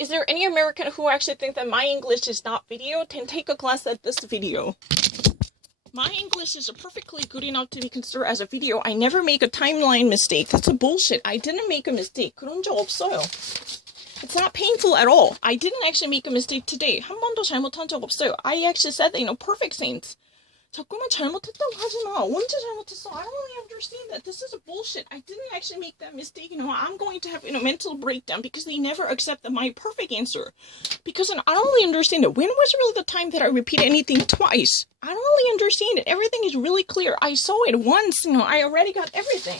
Is there any American who actually think that my English is not video? Then take a glance at this video. My English is perfectly good enough to be considered as a video. I never make a timeline mistake. That's a bullshit. I didn't make a mistake. 그런 적 없어요. It's not painful at all. I didn't actually make a mistake today. 한 번도 잘못한 적 없어요. I actually said that, perfect sense. 자꾸만 잘못했다고 하지 마. 언제 잘못했어? I don't really understand that. This is a bullshit. I didn't actually make that mistake. I'm going to have a mental breakdown because they never accept my perfect answer. Because I don't really understand it. When was really the time that I repeat anything twice? I don't really understand it. Everything is really clear. I saw it once. I already got everything.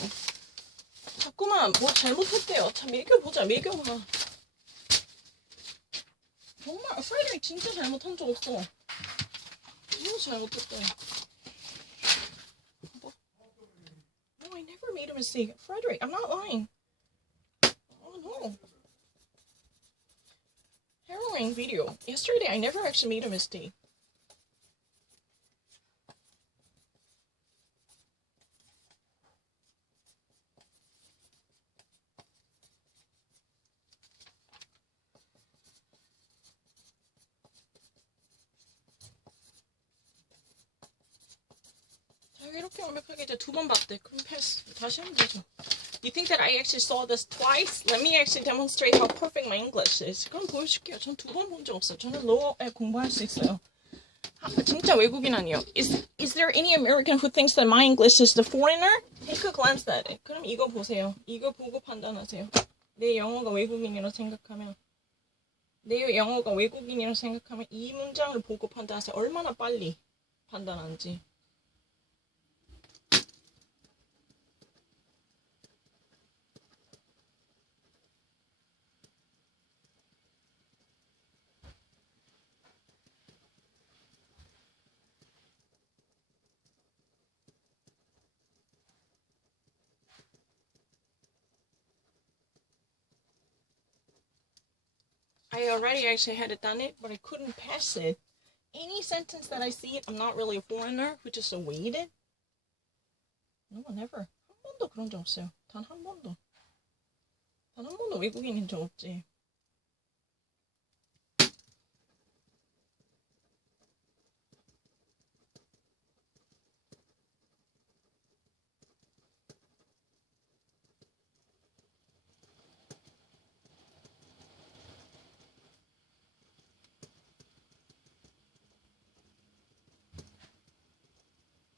자꾸만 뭐 잘못했대요. 참 매겨보자. 매겨봐. 정말 프레드릭 진짜 잘못한 적 없어. 너무 잘못했대. 뭐? No, I never made a mistake. Frederick, I'm not lying. Oh no. Harrowing video. Yesterday I never actually made a mistake. 이렇게 완벽하게 이제 두 번 봤대. 그럼 패스. 다시 하면 되죠. You think that I actually saw this twice? Let me actually demonstrate how perfect my English is. 그럼 보여줄게요. 전 두 번 본 적 없어요. 저는 로어에 공부할 수 있어요. 진짜 외국인 아니에요. Is there any American who thinks that my English is the foreigner? Take a glance at it. 그럼 이거 보세요. 이거 보고 판단하세요. 내 영어가 외국인이라고 생각하면 이 문장을 보고 판단하세요. 얼마나 빨리 판단하는지. I already actually had it done it, but I couldn't pass it. Any sentence that I see it, I'm not really a foreigner who just awaited. No, never. 한 번도 그런 적 없어요. 단 한 번도. 단 한 번도 외국인인 적 없지.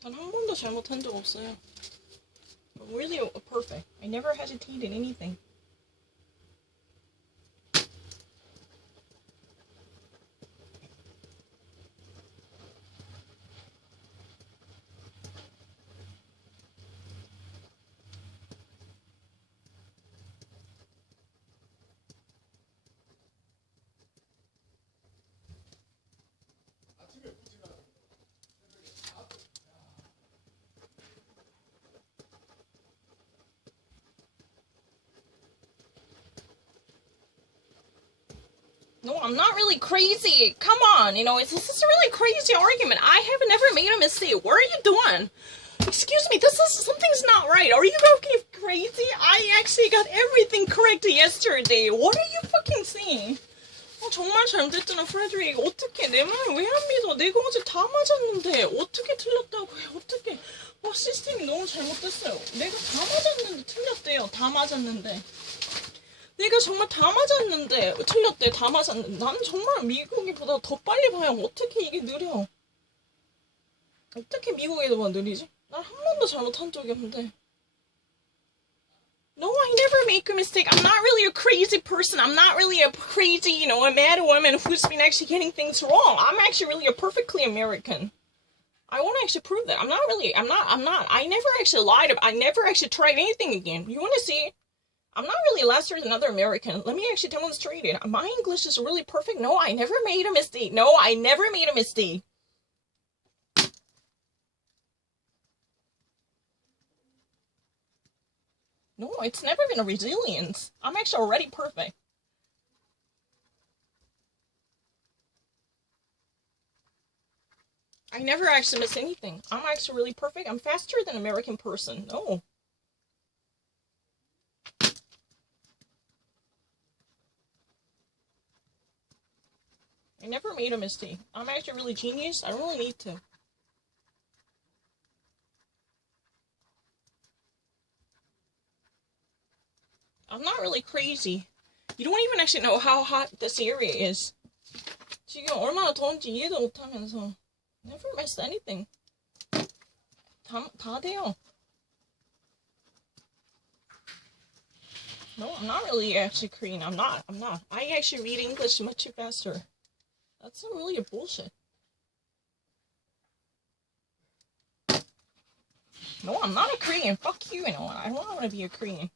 단 한 번도 잘못한 적 없어요. Really perfect. I never hesitated in anything. No, I'm not really crazy. Come on, this is a really crazy argument. I have never made a mistake. What are you doing? Excuse me, something's not right. Are you fucking crazy? I actually got everything correct yesterday. What are you fucking saying? 정말 잘못했잖아, 프레드릭. 어떻게 내 말을 왜 안 믿어? 내가 어제 다 맞았는데 어떻게 틀렸다고 해? 어떻게? 시스템이 너무 잘못됐어요. 내가 다 맞았는데 틀렸대요. 다 맞았는데. 내가 정말 다 맞았는데 틀렸대. 다 맞았는데 나는 정말 미국이보다 더 빨리 봐요. 어떻게 이게 느려? 어떻게 미국에서만 느리지? 난 한 번도 잘못한 적이 없는데. No, I never make a mistake. I'm not really a crazy person. I'm not really a crazy, a mad woman who's been actually getting things wrong. I'm actually really a perfectly American. I want to actually prove that. I never actually lied. I never actually tried anything again. You want to see? I'm not really lesser than another American. Let me actually demonstrate it. My English is really perfect. No, I never made a mistake. No, I never made a mistake. No, it's never been a resilience. I'm actually already perfect. I never actually miss anything. I'm actually really perfect. I'm faster than an American person. No. I never made a mistake. I'm actually really genius. I don't really need to. I'm not really crazy. You don't even actually know how hot this area is. 지금 얼마나 더운지 이해도 못하면서 never missed anything. 다 돼요. No, I'm not really actually Korean. I'm not. I actually read English much faster. That's not really a bullshit. No, I'm not a Korean. Fuck you, you know. I don't want to be a Korean.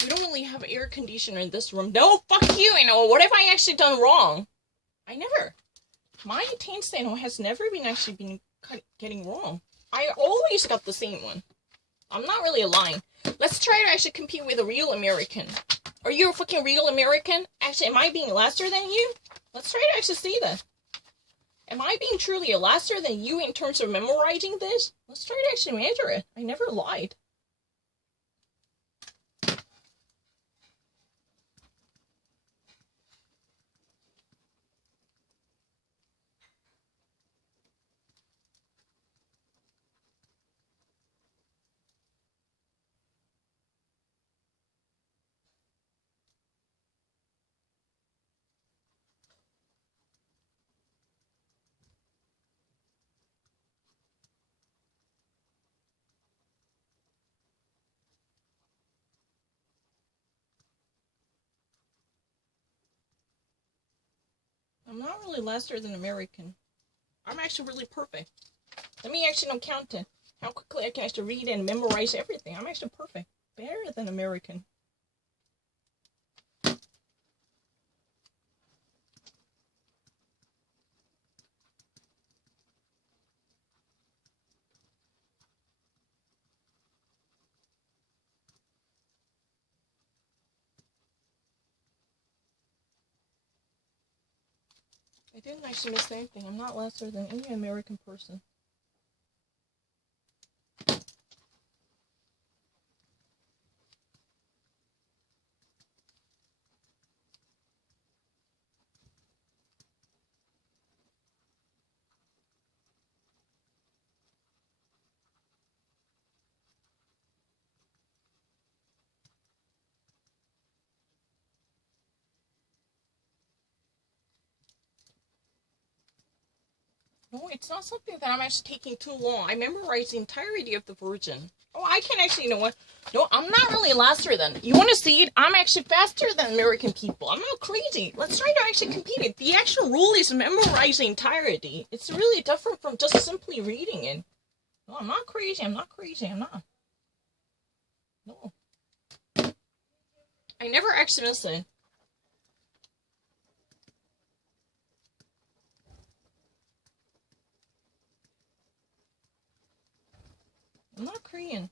We don't really have air conditioner in this room. No, fuck you, you know. What have I actually done wrong? I never. My taste, you know, has never been getting wrong. I always got the same one. I'm not really lying. Let's try to actually compete with a real American. Are you a fucking real American? Actually, am I being lesser than you? Let's try to actually see that. Am I being truly lesser than you in terms of memorizing this? Let's try to actually measure it. I never lied. I'm not really lesser than American. I'm actually really perfect. Let me actually count it. How quickly I can actually read and memorize everything. I'm actually perfect. Better than American. I didn't actually miss anything. I'm not lesser than any American person. No, it's not something that I'm actually taking too long. I memorized the entirety of the Virgin. Oh, I can actually, you know what? No, I'm not really lesser than. You want to see it? I'm actually faster than American people. I'm not crazy. Let's try to actually compete it. The actual rule is memorize the entirety. It's really different from just simply reading it. No, I'm not crazy. I'm not crazy. I'm not. No. I never actually miss it. I'm not Korean.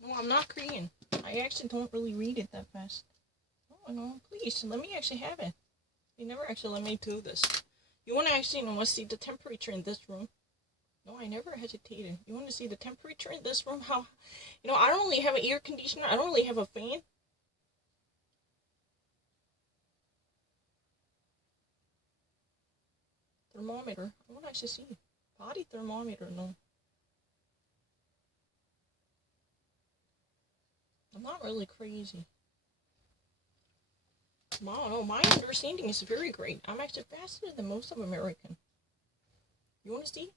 No, I'm not Korean. I actually don't really read it that fast. Oh, no, please, let me actually have it. You never actually let me do this. You want to actually want to see the temperature in this room? No, I never hesitated. You want to see the temperature in this room? How, you know, I don't really have an air conditioner. I don't really have a fan. Thermometer. I want to actually see. Body thermometer, no. I'm not really crazy. Wow, no, my understanding is very great. I'm actually faster than most of American. You want to see?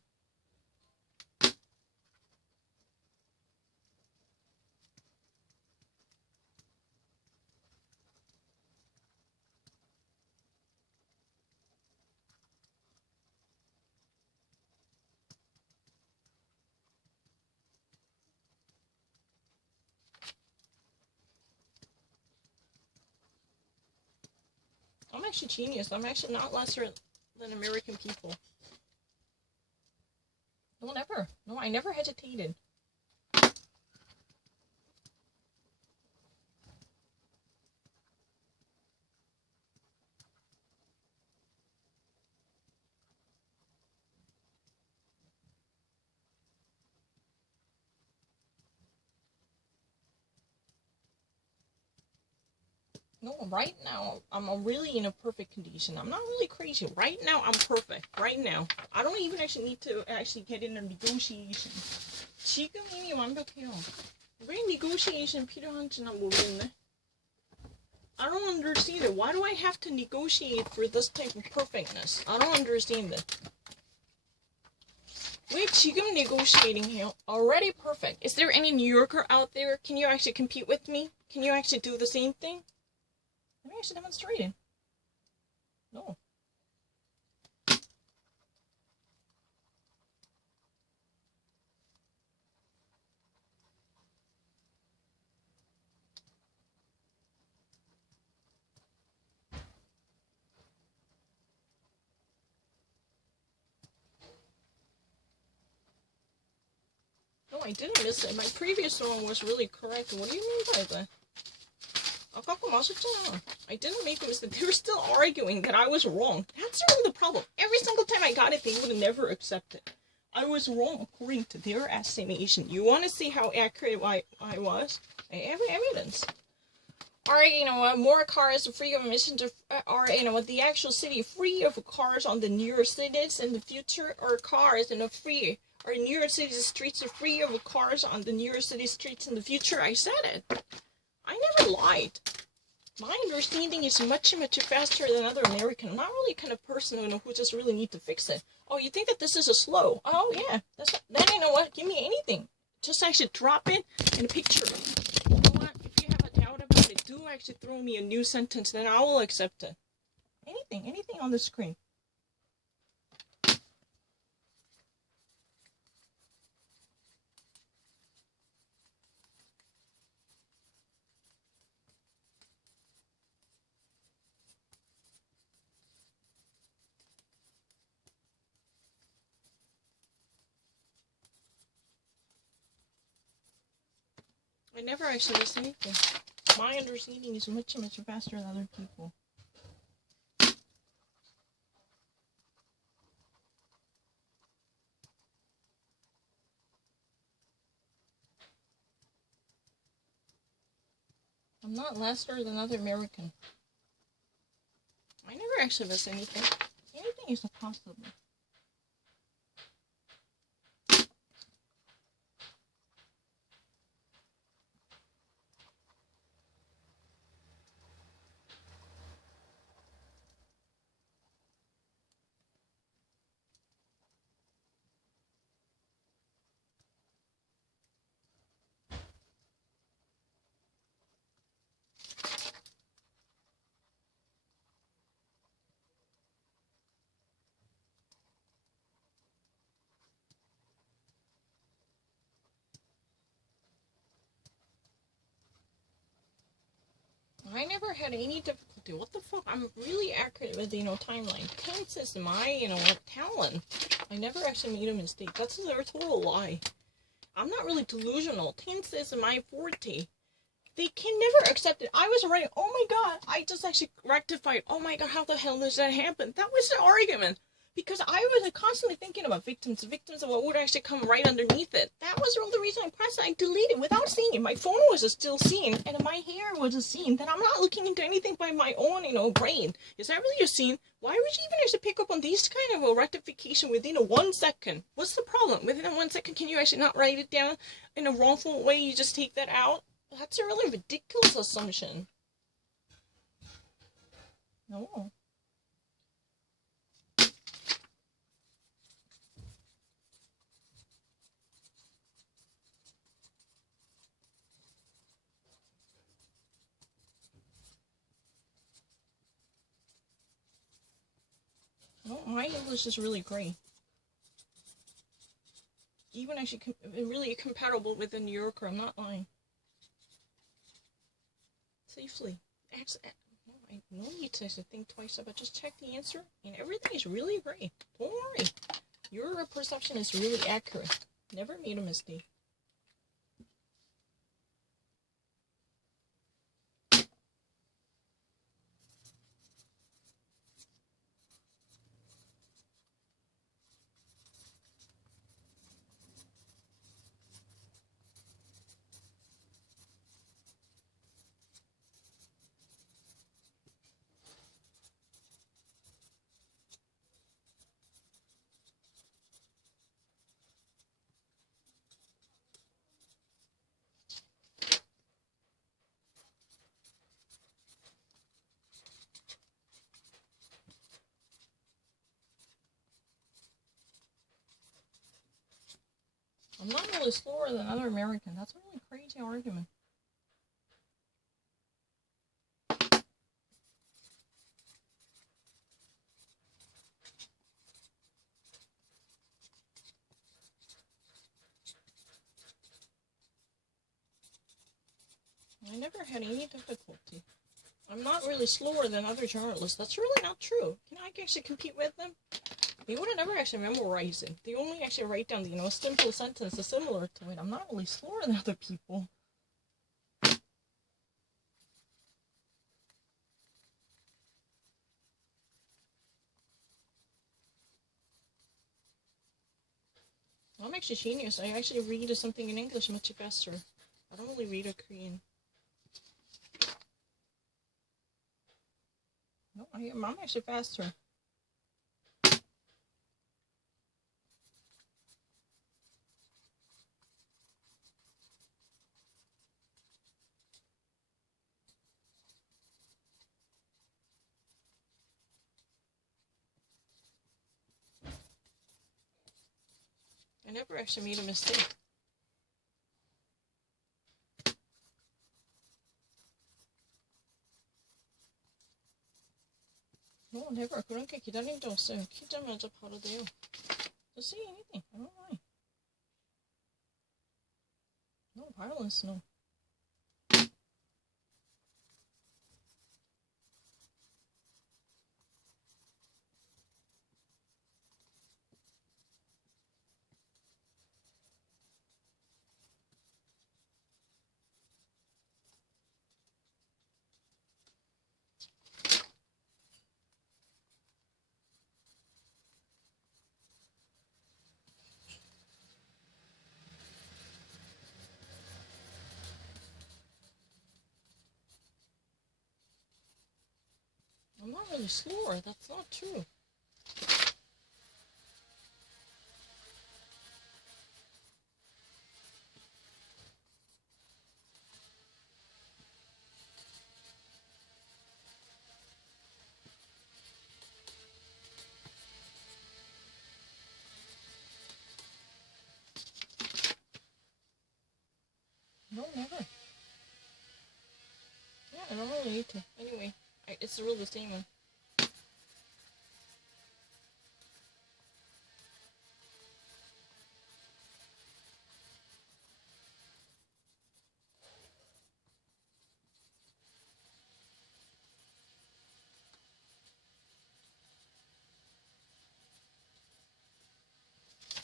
actually genius. I'm actually not lesser than American people. No, never. No, I never hesitated. No, right now, I'm really in a perfect condition. I'm not really crazy. Right now, I'm perfect. Right now. I don't even actually need to actually get in a negotiation. 지금 이미 완벽해요. 왜 negotiation 필요한지 난 모르겠네. I don't understand it. Why do I have to negotiate for this type of perfectness? I don't understand it. 왜 지금 negotiating 해요? Already perfect. Is there any New Yorker out there? Can you actually compete with me? Can you actually do the same thing? Let me actually demonstrate it. No. No, I didn't miss it. My previous one was really correct. What do you mean by that? 아까 거 맞았잖아. I didn't make a mistake. They were still arguing that I was wrong. That's really the problem. Every single time I got it, they would never accept it. I was wrong according to their estimation. You want to see how accurate I was? I have evidence. Alright, you know what? More cars free of emissions are, you know what? The actual city free of cars on the New York cities in the future, or cars in the free. Or New York City's streets are free of cars on the New York City streets in the future. I said it. I never lied. My understanding is much, much faster than other American. I'm not really kind of person who just really need to fix it. Oh, you think that this is a slow? Oh, yeah. Then you know what? Give me anything. Just actually drop it in a picture. You know what? If you have a doubt about it, do actually throw me a new sentence, then I will accept it. Anything on the screen. I never actually missed anything. My understanding is much, much faster than other people. I'm not lesser than other American. I never actually miss anything. Anything is possible. I never had any difficulty. What the fuck? I'm really accurate with, timeline. Tense is my, talent. I never actually made a mistake. That's a total lie. I'm not really delusional. Tense is my forte. They can never accept it. I was right. Oh my god. I just actually rectified. Oh my god, how the hell does that happen? That was the argument. Because I was constantly thinking about victims and what would actually come right underneath it. That was the reason I pressed it. I deleted without seeing it. My phone was still seen, and my hair was seen. That I'm not looking into anything by my own, brain. Is that really a scene? Why would you even have to pick up on these kind of a rectification within 1 second? What's the problem? Within 1 second, can you actually not write it down in a wrongful way? You just take that out? That's a really ridiculous assumption. No. No, my English is really great. Even actually really compatible with a New Yorker. I'm not lying. Safely. I no need to think twice about. Just check the answer, and everything is really great. Don't worry. Your perception is really accurate. Never made a mistake. I'm not really slower than other Americans. That's a really crazy argument. I never had any difficulty. I'm not really slower than other journalists. That's really not true. Can I actually compete with them? They would have never actually memorized it. They only actually write down, a simple sentence that's similar to it. I'm not really slower than other people. I'm actually genius. I actually read something in English much faster. I don't really read a Korean. No, I'm actually faster. I never actually made a mistake. No, never. 그렇게 기다린 적 없어요. 키자마자 바로 돼요. Just say anything. I don't mind. No violence, no. I'm not really slower. That's not true. No, never. Yeah, I don't really need to. Anyway, it's really the same one.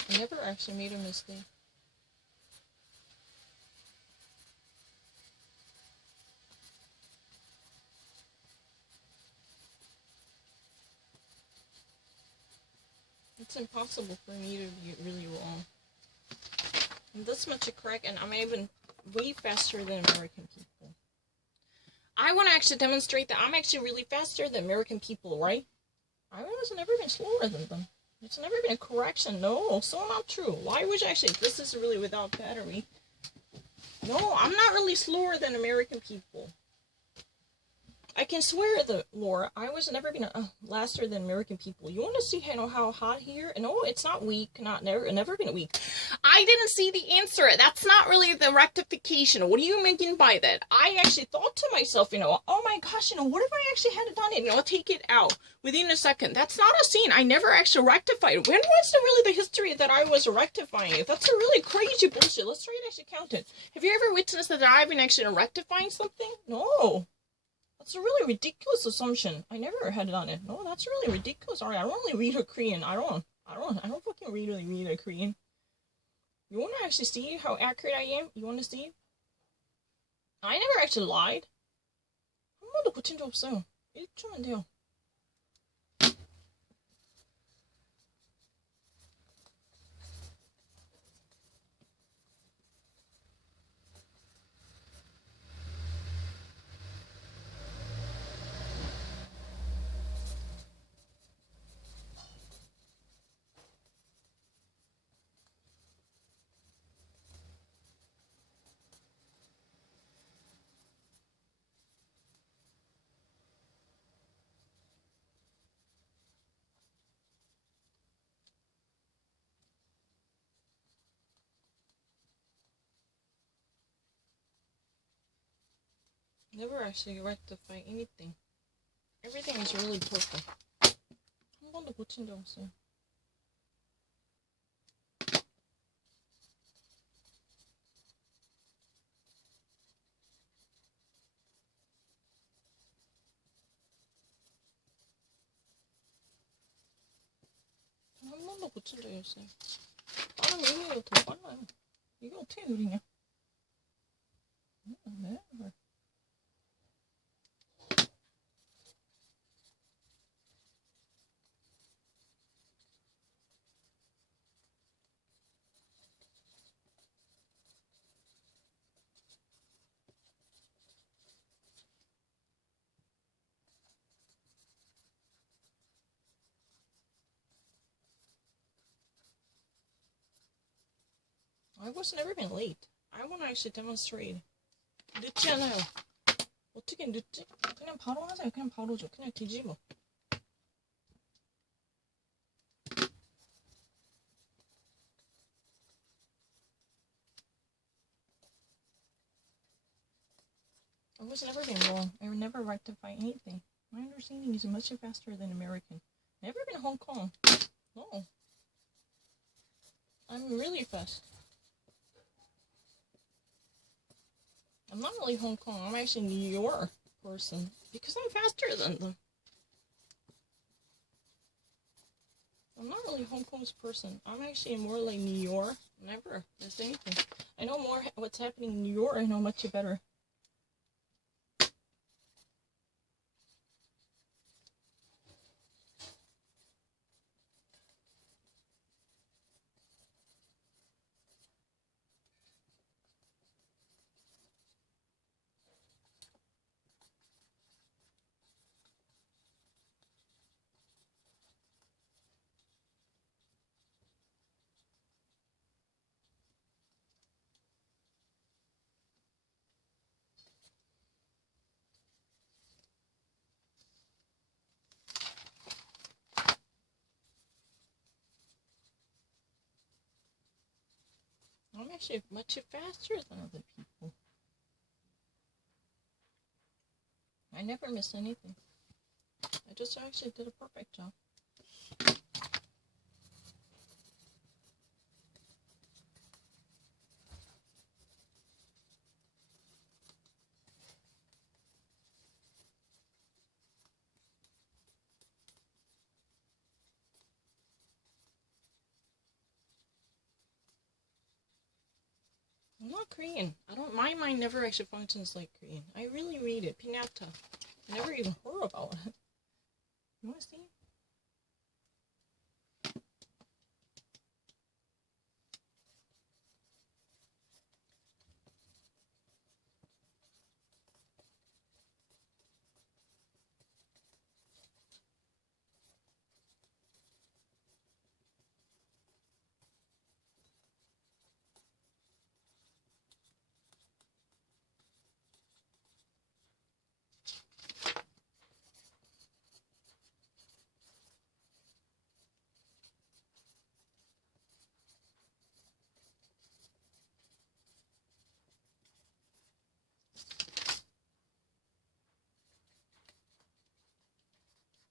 I never actually made a mistake. It's impossible for me to be really wrong. I'm this much correct, and I'm even way faster than American people. I want to actually demonstrate that I'm actually really faster than American people, right? I was never been slower than them. It's never been a correction. No, so not true. Why would you actually? This is really without battery. No, I'm not really slower than American people. I can swear that, Laura, I was never gonna faster than American people. You want to see how hot here? No, it's not weak. Never been weak. I didn't see the answer. That's not really the rectification. What do you mean by that? I actually thought to myself, oh my gosh, what if I actually had done it? Take it out within a second. That's not a scene. I never actually rectified. When was really the history that I was rectifying it? That's a really crazy bullshit. Let's try to actually count it. Have you ever witnessed that I've been actually rectifying something? No. That's a really ridiculous assumption. I never had done it. No, that's really ridiculous. Alright, I don't really read a Korean. I don't fucking really read a Korean. You wanna actually see how accurate I am? You wanna see? I never actually lied. 한 번도 고친 적 없어요. 1초면 돼요. Never actually rectify anything. Everything is really perfect. 한 번도 고친 적 없어요. 한 번도 고친 적이 없어요. 다른 이미가 더 빨라요. 이게 어떻게 느리냐? 네. I was never been late. I want to actually demonstrate. 늦지 않아요. 어떻게 늦지? 그냥 바로 하세요. 그냥 바로 줘. 그냥 뒤집어. I was never been wrong. I would never rectify anything. My understanding is much faster than American. Never been Hong Kong. No. I'm really fast. I'm not really Hong Kong. I'm actually New York person. Because I'm faster than them. I'm not really Hong Kong's person. I'm actually more like New York. Never missed anything. I know more what's happening in New York. I know much better. I'm actually much faster than other people. I never miss anything. I just actually did a perfect job. I'm not Korean. My mind never actually functions like Korean. I really read it. Pinata. I never even heard about it. You wanna see?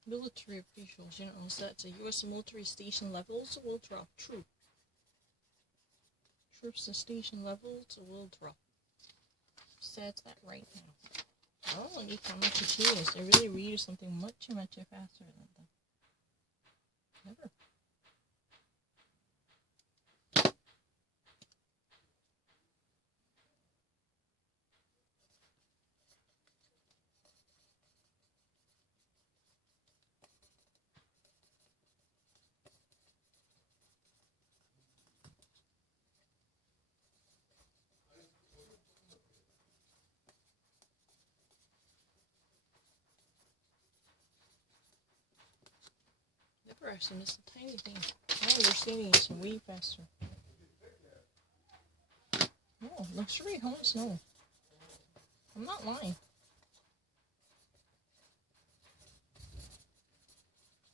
Military officials, that the U.S. military station levels will drop. Troops at station levels will drop. Says that right now. Oh, you come to cheese. I really read something much faster than that. Never. Never actually missed a tiny thing. My understanding is way faster. No, luxury homes, no. I'm not lying.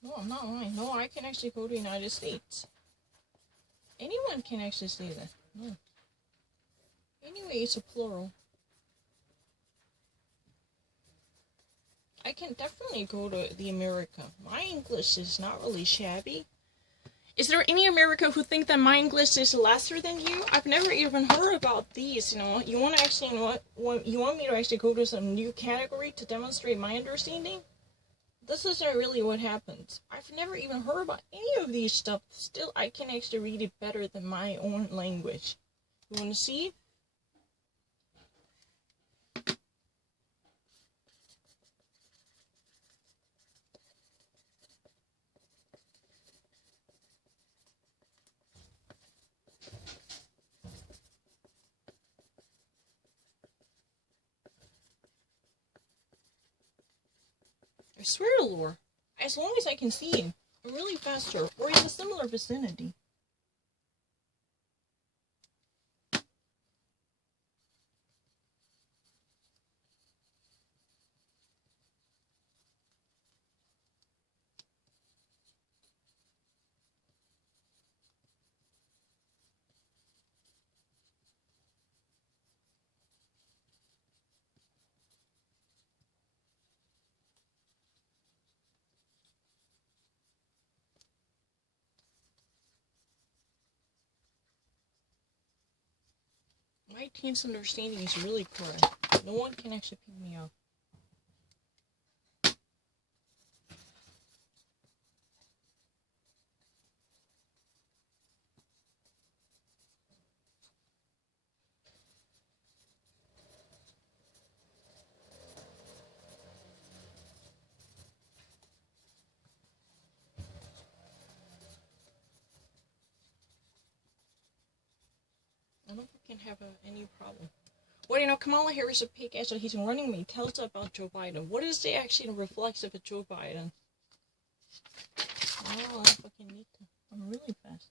No, I'm not lying. No, I can actually go to the United States. Anyone can actually say that. No. Anyway, it's a plural. I can definitely go to the America. My English is not really shabby. Is there any America who think that my English is lesser than you? I've never even heard about these, you know. You want to actually, you know what, you want me to actually go to some new category to demonstrate my understanding? This isn't really what happens. I've never even heard about any of these stuff. Still, I can actually read it better than my own language. You want to see? I swear to Lord, as long as I can see him, I'm really faster, or in a similar vicinity. My team's understanding is really correct. No one can actually pick me up. I don't think I have any problem. Well, you know, Kamala Harris, a fake asshole, he's running me. Tell us about Joe Biden. What is the actual reflexive of Joe Biden? Oh, I fucking need to. I'm really fast.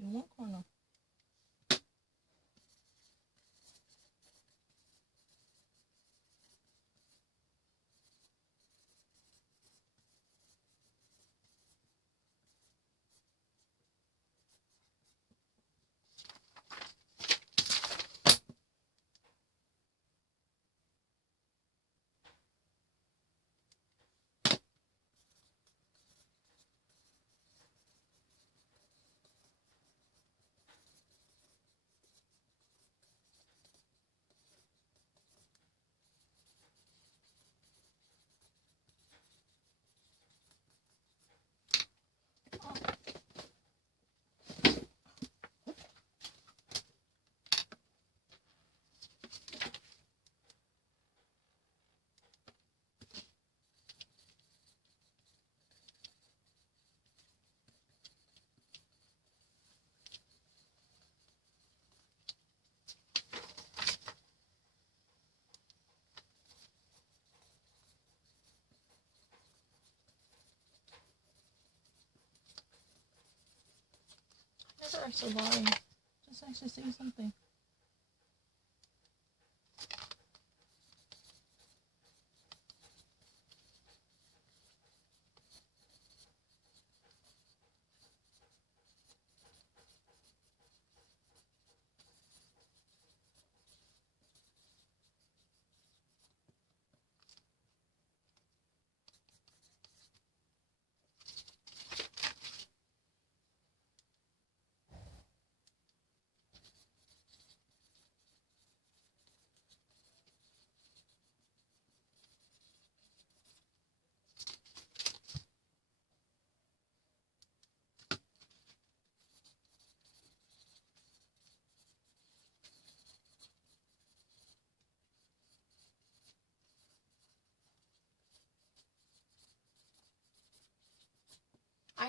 In one corner. Never actually lying. Just actually say something.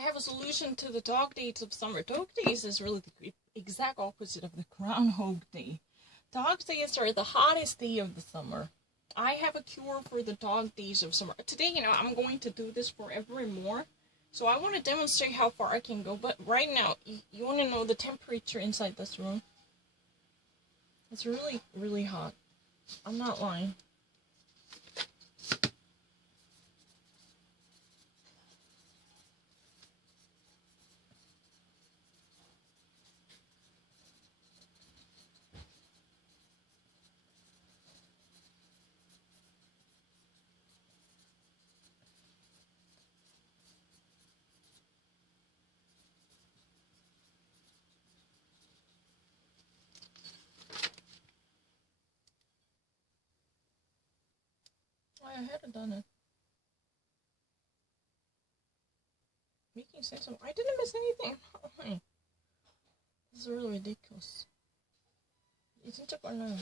have a solution to the dog days of summer. Dog days is really the exact opposite of the Groundhog Day. Dog days are the hottest day of the summer. I have a cure for the dog days of summer. Today, I'm going to do this forever and more. So I want to demonstrate how far I can go. But right now, you want to know the temperature inside this room? It's really, really hot. I'm not lying. I had done it. Making sense of, I didn't miss anything. Oh, this is really ridiculous. 진짜 빨라요.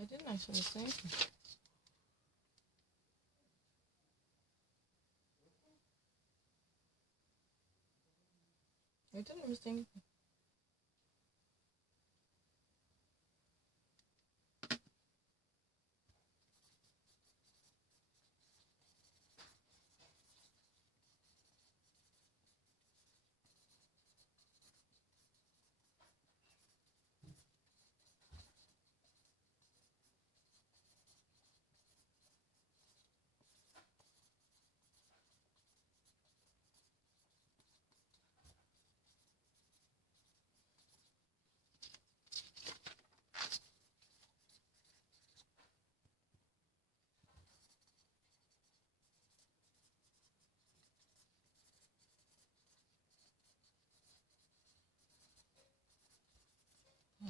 I didn't actually say anything. I didn't miss anything.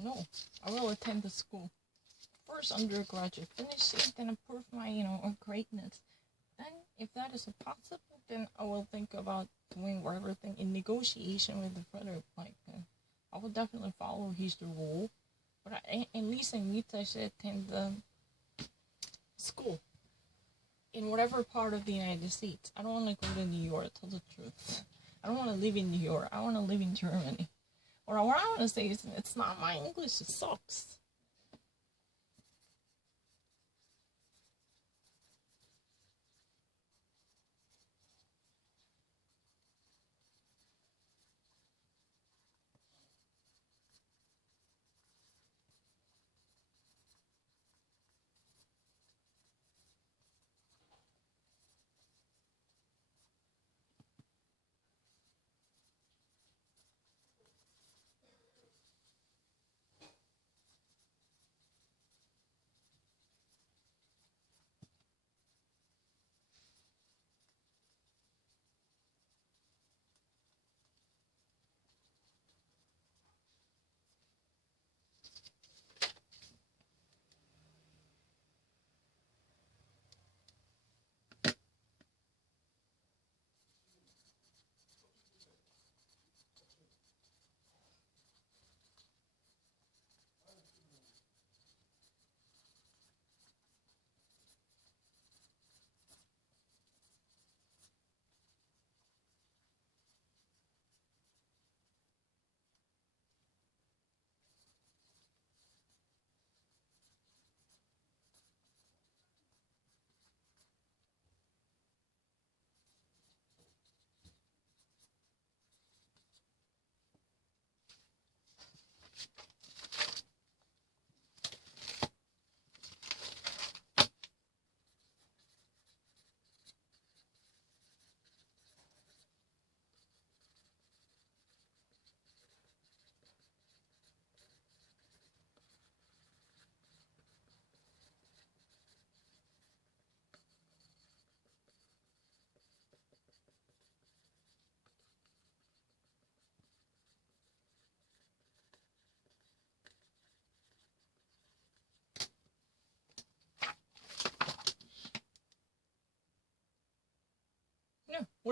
No, I will attend the school. First undergraduate, finish it, then improve my, greatness. Then, if that is possible, then I will think about doing everything in negotiation with the Frederick. I will definitely follow his rule, but at least I need to attend the school in whatever part of the United States. I don't want to go to New York, tell the truth. I don't want to live in New York. I want to live in Germany. Or what I want to say is, it's not my English, it sucks.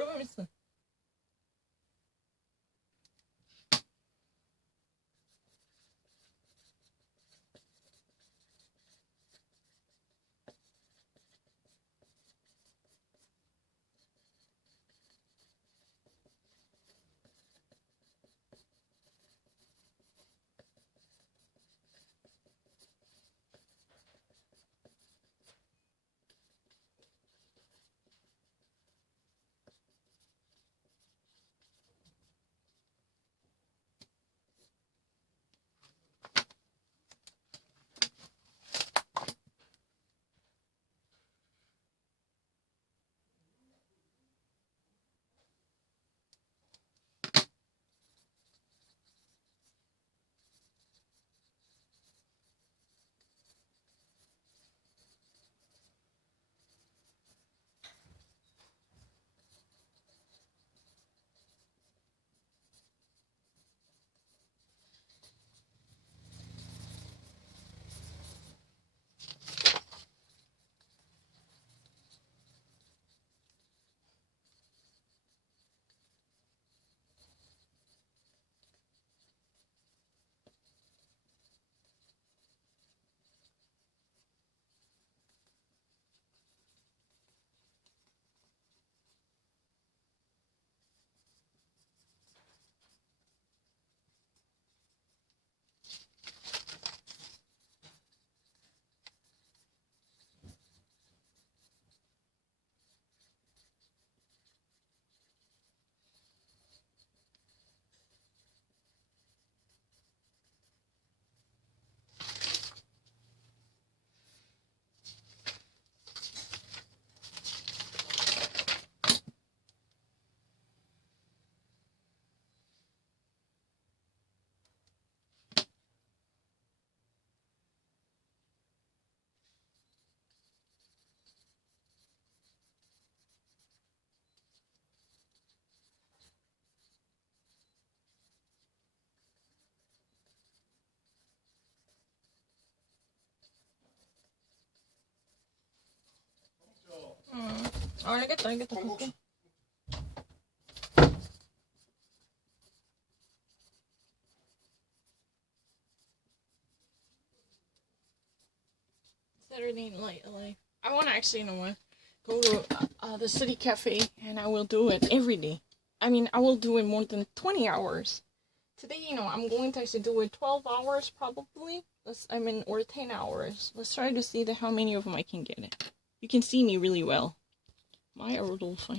What am I missing? 알겠다. 볼게. Saturday Night Live. I want to actually, go to the City Cafe, and I will do it every day. I mean, I will do it more than 20 hours. Today, I'm going to actually do it 12 hours probably. Or 10 hours. Let's try to see how many of them I can get. You can see me really well. My Rudolph.